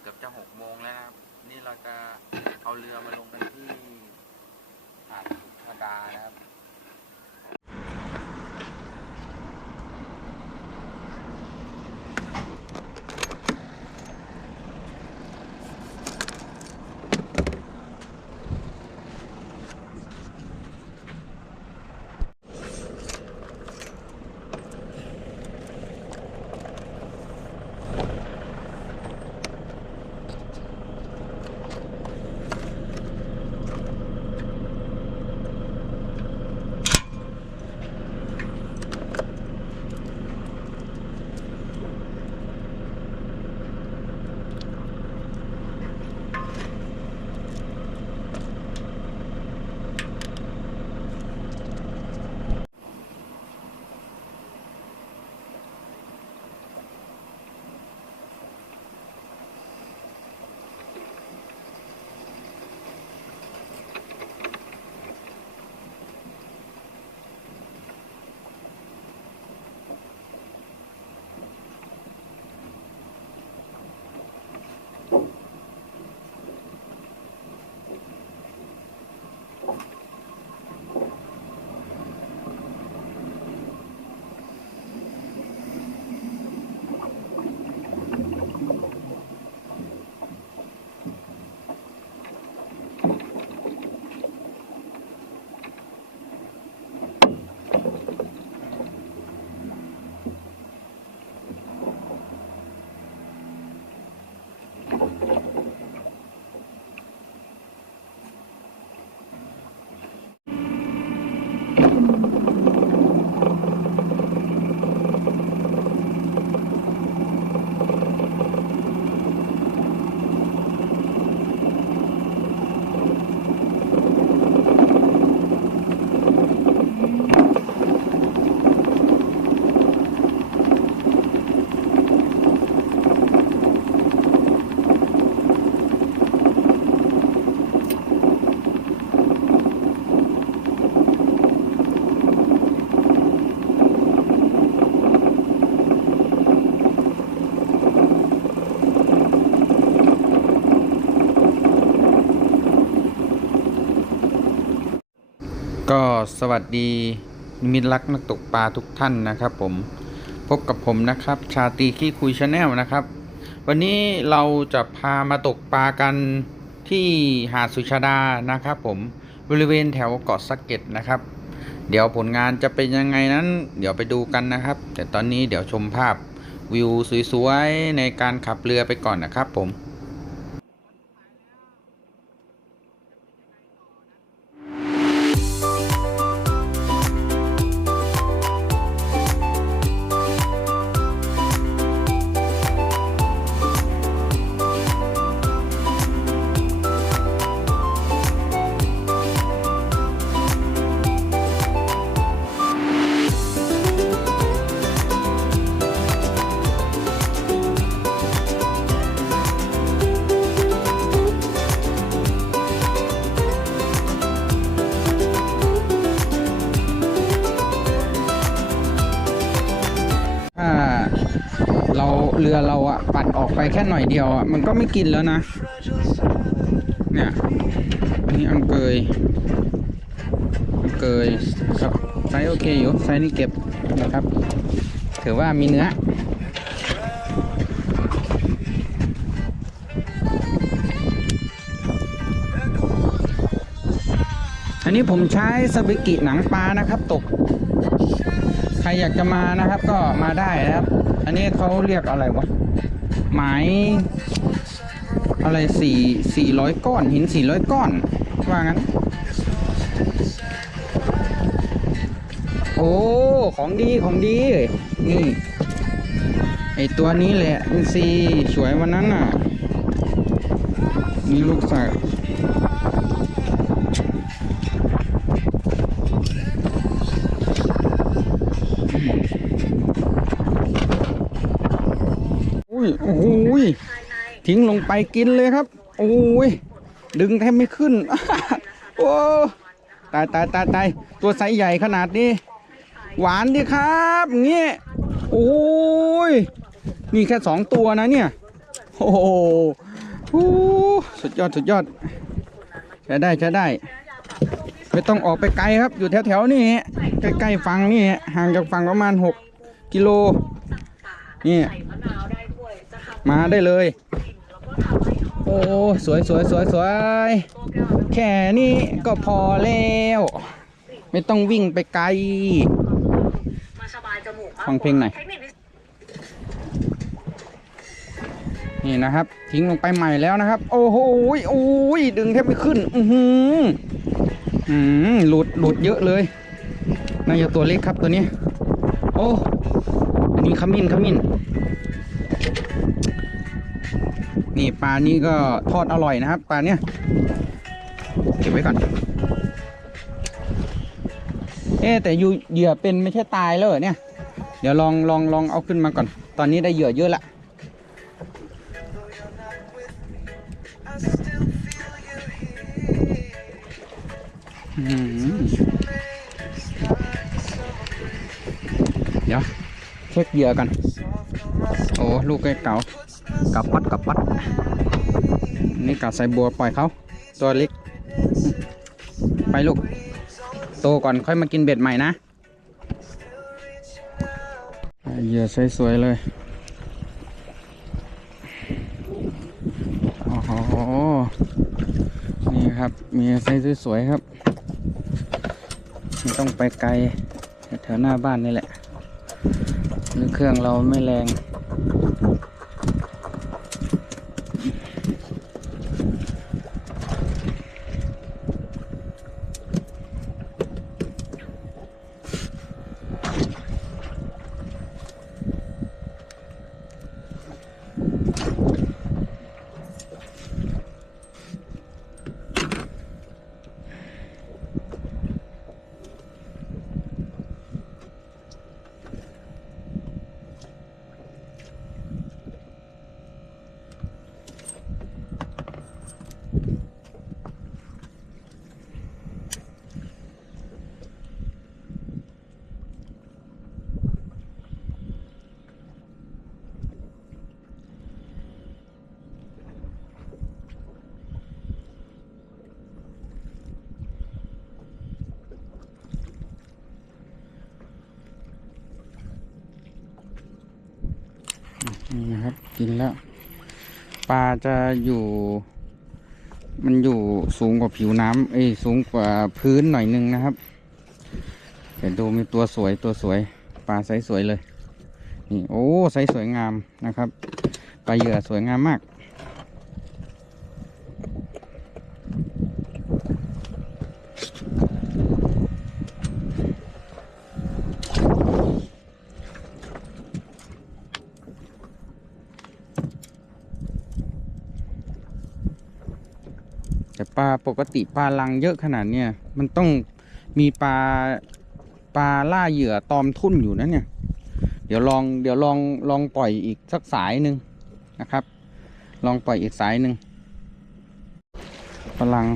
เกือบจะหกโมงแล้วนะครับ นี่เราจะเอาเรือมา สวัสดีมิตรักนักตกปลาทุกท่านนะครับผมพบกับผมนะครับ ชาตีขี้คุยชาแนลนะครับ วันนี้เราจะพามาตกปลากันที่หาดสุชาดานะครับ ผมบริเวณแถวเกาะสักเก็ตนะครับ เดี๋ยวผลงานจะเป็นยังไงนั้น เดี๋ยวไปดูกันนะครับ แต่ตอนนี้เดี๋ยวชมภาพวิวสวยๆในการขับเรือไปก่อนนะครับผม อกไปแค่หน่อยเดียวอะมันก็ไม่กินแล้วนะ เนี่ยอันนี้อังเกยอังเกยครับไซส์โอเคอยู่ไซส์นี้เก็บนะครับ ถือว่ามีเนื้ออันนี้ผมใช้สบิกิหนังปลานะครับตก ใครอยากจะมานะครับก็มาได้นะครับ อันนี้เขาเรียกอะไรวะ ไม้ อะไรสี่สี่ร้อยก้อน หินสี่ร้อยก้อน ว่างั้น โอ้ ของดีของดี นี่ไอตัวนี้แหละอินซีสวยวันนั้นน่ะมีลูกสักอุ้ ยโอ้โหยทิ้งลงไปกินเลยครับ โอ้ยดึงแทบไม่ขึ้น โอ้ตายตายตายตายตัวไซส์ใหญ่ขนาดนี้ หวานดีครับอย่างงี้โอ้ยนี่แค่สองตัวนะเนี่ย โอ้โหสุดยอดสุดยอดใช้ได้ใช้ได้ ไม่ต้องออกไปไกลครับ อยู่แถวๆนี่ใกล้ๆฝั่งนี่ห่างจากฝั่งประมาณ 6 กิโลนี่ มาได้เลย โอ้สวยสวยสวยสวยแค่นี้ก็พอแล้ว ไม่ต้องวิ่งไปไกลาฟังเพลงหน่อยนี่นะครับ ทิ้งลงไปใหม่แล้วนะครับ โอ้โหโอ้ยดึงแทบไม่ขึ้น อือหืออืมหลุดหลุดเยอะเลยน่าจะตัวเล็กครับตัวนี้ โอ้อันนี้ขมิ้นขมิ้น นี่ปลานี้ก็ทอดอร่อยนะครับปลาเนี้ยเก็บไว้ก่อน เอ๊แต่อยู่เหยื่อเป็นไม่ใช่ตายแล้วเนี่ย เดี๋ยวลองลองลองเอาขึ้นมาก่อน ตอนนี้ได้เหยื่อเยอะละเดี๋ยวเช็คเหยื่อกัน โอ้ลูกไก่เก่า กับปัดกับปัด นี่กัดใส่บัวปล่อยเขาตัวเล็ก ไปลูก โตก่อนค่อยมากินเบ็ดใหม่นะเหยื่อสวยๆเลยโอ้โหนี่ครับ มีไซส์สวยๆครับไม่ต้องไปไกลแถวหน้าบ้านนี่แหละหรือเครื่องเราไม่แรง นี่นะครับ กินแล้ว ปลาจะอยู่ มันอยู่สูงกว่าผิวน้ำเอ้ยสูงกว่าพื้นหน่อยนึงนะครับเห็นดูมีตัวสวยตัวสวย ปลาไซส์สวยเลยนี่โอ้ไซส์สวยงามนะครับปลาเหยื่อสวยงามมาก แต่ ปกติปลาลังเยอะขนาดเนี้ยมันต้องมีปลาปลาล่าเหยื่อตอมทุ่นอยู่นะเนี่ย เดี๋ยวลองเดี๋ยวลองลองปล่อยอีกสักสายหนึ่งนะครับ ลองปล่อยอีกสายหนึ่งปลาลัง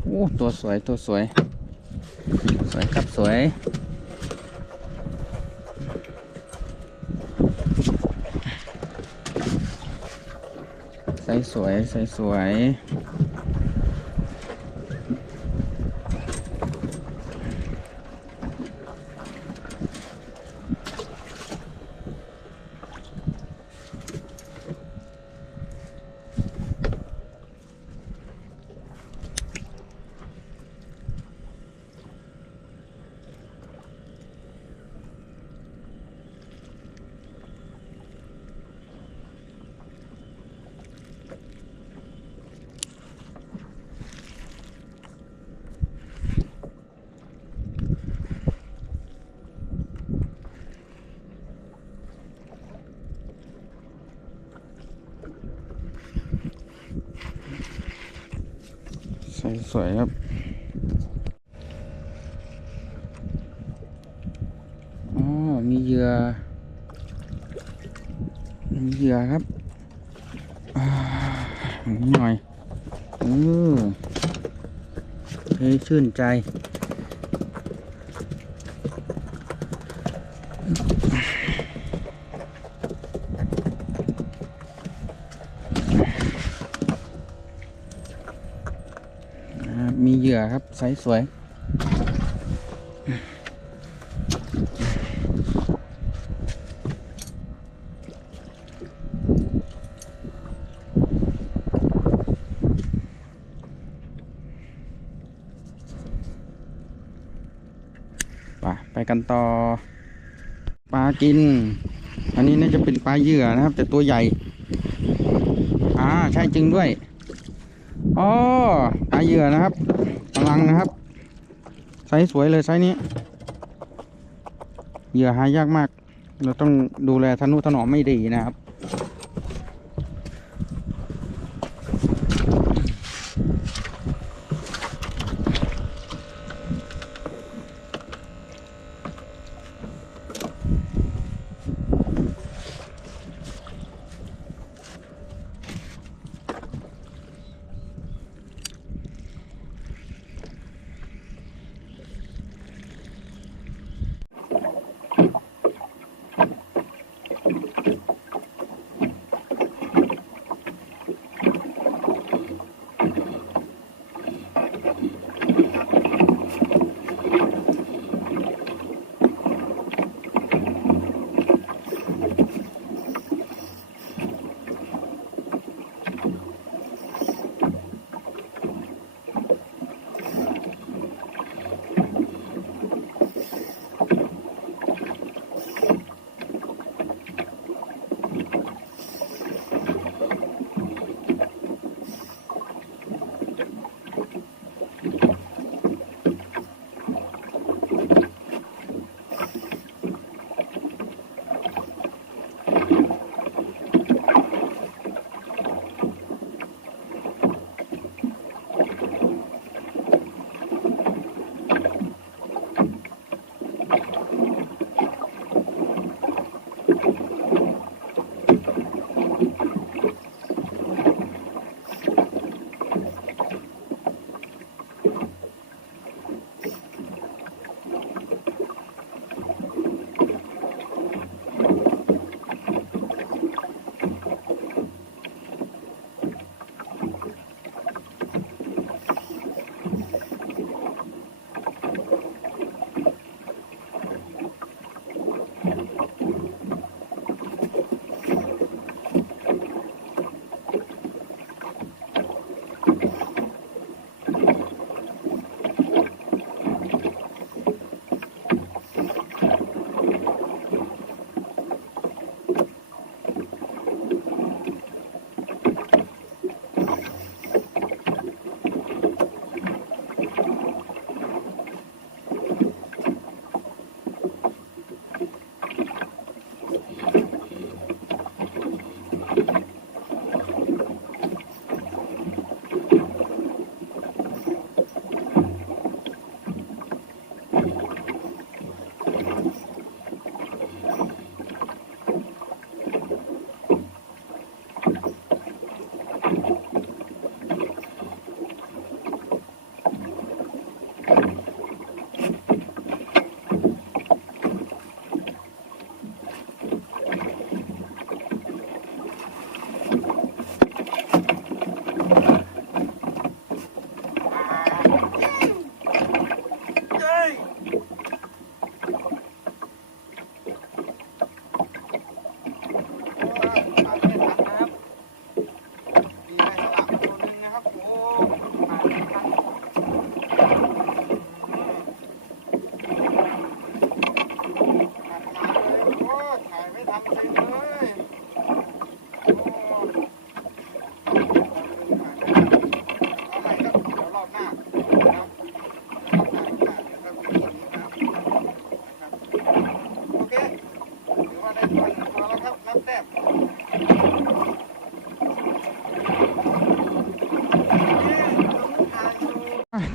โอ้ตัวสวยตัวสวย สวยครับสวย ใสสวยใสสวย สสวยครับอ๋อมีเหยื่อมีเหยื่อครับอ่าอย่างนี้หน่อยอือเฮ้ยชื่นใจ มีเหยื่อครับ ไซส์สวย ไปไปกันต่อ ปลากิน อันนี้น่าจะเป็นปลาเหยื่อนะครับ แต่ตัวใหญ่ อ่า ใช่จริงด้วยอ๋อปลาเหยื่อนะครับ ลังนะครับไซส์สวยเลยไซส์นี้ เหยื่อหายากมาก เราต้องดูแลทนุถนอมไม่ดีนะครับ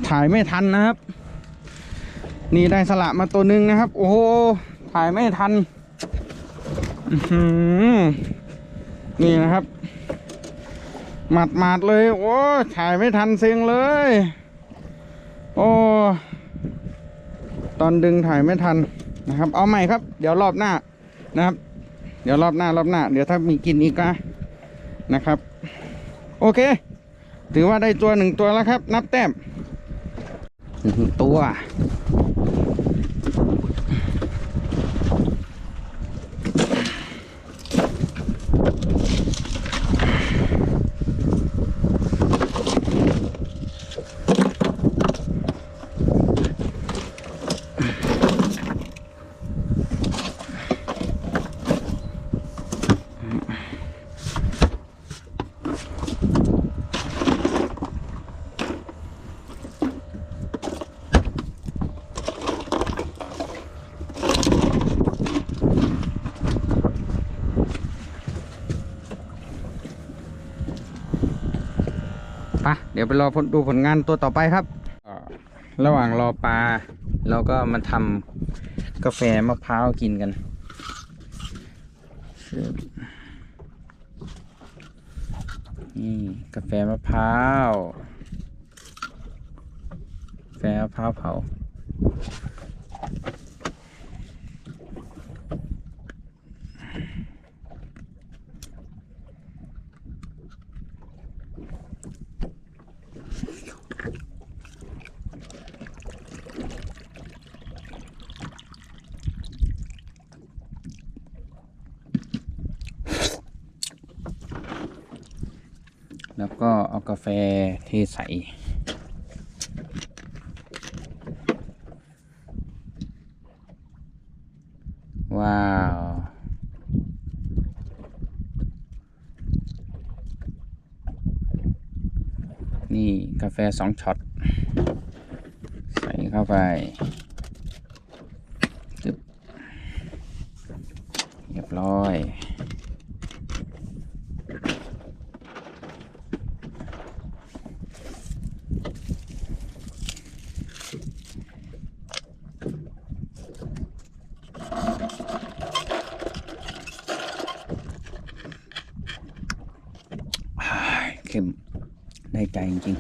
ถ่ายไม่ทันนะครับ นี่ได้สละมาตัวหนึ่งนะครับ โอ้โหถ่ายไม่ทันอื้อหือนี่นะครับ หมัดหมัดๆเลย โอ้ถ่ายไม่ทันเซ็งเลย โอ้ตอนดึงถ่ายไม่ทันนะครับ เอาใหม่ครับ เดี๋ยวรอบหน้านะครับ เดี๋ยวรอบหน้ารอบหน้า เดี๋ยวถ้ามีกินอีกนะนะครับ โอเค ถือว่าได้ตัวหนึ่งตัวแล้วครับ นับแต้ม หนึ่ ดี๋ยวไปรอผลดูผลงานตัวต่อไปครับ ระหว่างรอปลาเราก็มาทำกาแฟมะพร้าวกินกันนี่กาแฟมะพร้าวกาแฟมะพร้าวเผา แล้วก็เอากาแฟเทใส่ว้าว นี่กาแฟสองช็อต ใส่เข้าไปจึ๊บเรียบร้อย อ้ายเข้ม ได้ใจจริง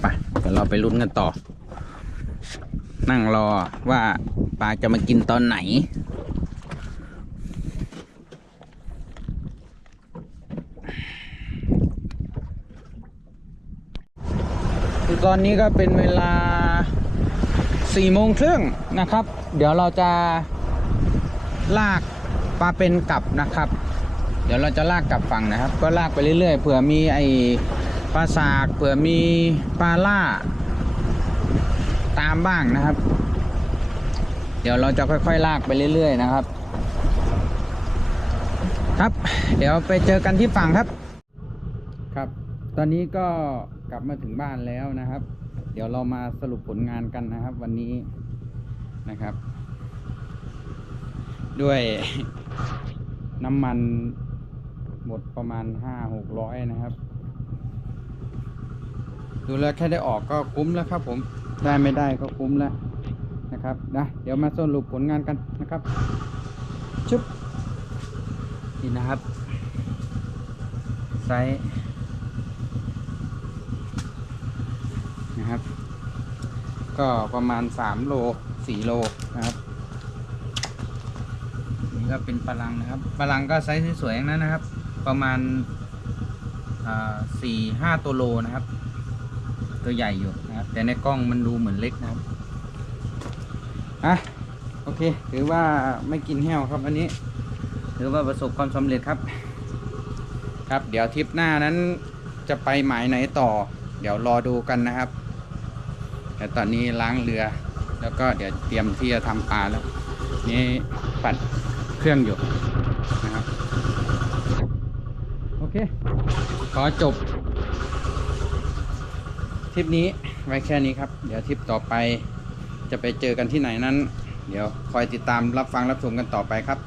ไปเดี๋ยวเราไปลุ้นกันต่อ นั่งรอว่าปลาจะมากินตอนไหนคือตอนนี้ก็เป็นเวลา สี่โมงครึ่งนะครับ เดี๋ยวเราจะลากปลาเป็นกลับนะครับ เดี๋ยวเราจะลากกลับฝั่งนะครับ ก็ลากไปเรื่อยๆเผื่อมีไอปลาสากเผื่อมีปลาล่า ตามบ้างนะครับ เดี๋ยวเราจะค่อยๆ ลากไปเรื่อย ๆ นะครับ ครับ เดี๋ยวไปเจอกันที่ฝั่งครับ ครับ ตอนนี้ก็กลับมาถึงบ้านแล้วนะครับ เดี๋ยวเรามาสรุปผลงานกันนะครับ วันนี้นะครับ ด้วยน้ำมันหมดประมาณห้าหกร้อยนะครับ ดูแล้วแค่ได้ออกก็คุ้มแล้วครับ ผมได้ไม่ได้ก็คุ้มแล้วนะครับนะเดี๋ยวมาสรุปผลงานกันนะครับชุบนี่นะครับไซส์ นะครับ ก็ประมาณ 3 โล 4 โลนะครับนี่ก็เป็นปลาลังนะครับปลาลังก็ไซส์สวยๆอย่างนั้นนะครับ ประมาณสี่ห้าตัวโลนะครับ ตัวใหญ่อยู่นะครับ แต่ในกล้องมันดูเหมือนเล็กนะครับอะโอเค ถือว่าไม่กินแห้วครับอันนี้ ถือว่าประสบความสำเร็จครับ ครับ เดี๋ยวทริปหน้านั้นจะไปหมายไหนต่อ เดี๋ยวรอดูกันนะครับ แต่ตอนนี้ล้างเรือ แล้วก็เดี๋ยวเตรียมที่จะทำปลาแล้ว นี่ปัดเครื่องอยู่นะครับโอเค ขอจบทริปนี้ไว้แค่นี้ครับ เดี๋ยวทริปต่อไปจะไปเจอกันที่ไหนนั้น เดี๋ยวคอยติดตามรับฟังรับชมกันต่อไปครับ